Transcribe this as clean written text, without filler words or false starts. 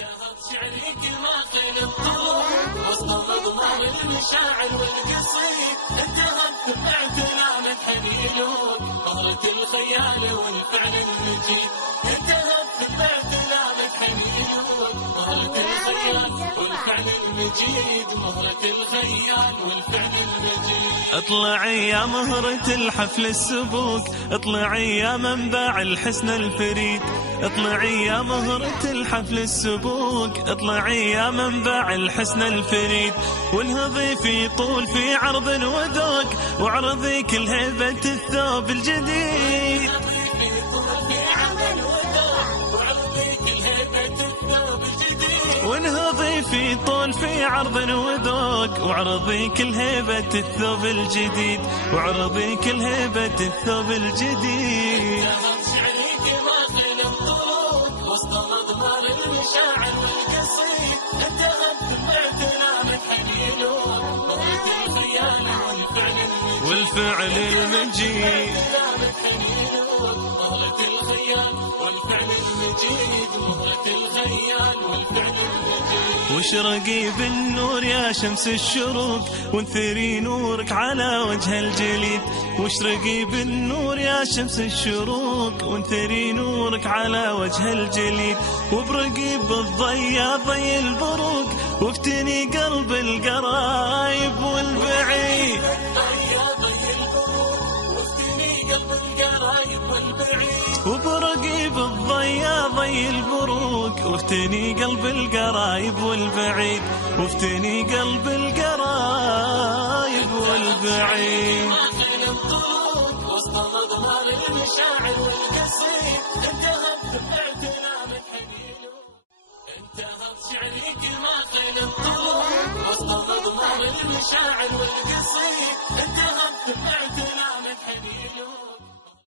انتهض شعرك ما قيل الطول وسط الضمام المشاعر والقصيد. انتهض باعتلام الحنيلون مهرة الخيال والفعل المجيد. انتهض باعتلام الحنيلون مهرة الخيال والفعل المجيد. مهرة الخيال والفعل المجيد. اطلعي يا مهرة الحفل السبوك، اطلعي يا منبع الحسن الفريد. اطلعي يا مهرة الحفل السبوك، اطلعي يا منبع الحسن الفريد. وانهضي في طول في عرض وذوق، واعرضي كل هيبة الثوب الجديد. وانهضي في طول في عرض وذوق، واعرضي كل هيبة الثوب الجديد. واعرضي كل هيبة الثوب الجديد. شعرك ما قيل الطول وسط اضمار المشاعر والقصيد. انتهت باعتلام الحنيلون مهرة الخيال والفعل المجيد. مهرة الخيال والفعل المجيد. مهرة الخيال والفعل المجيد. واشرقي بالنور يا شمس الشروق، وانثري نورك على وجه الجليد. واشرقي بالنور يا شمس الشروق، وانثري نورك على وجه الجليد. وابرقي بالضي يا ضي البروق، وافتني قلب القرايب والبعيد. وبرقي بالضي يا ضي البروق، وافتني قلب القرايب والبعيد. وافتني قلب القرايب والبعيد. وسط اضمار المشاعر والقصيد. انتهت باعتلام الحنيلون. انتهت شعرك ما قيل الطول وسط اضمار المشاعر والقصيد.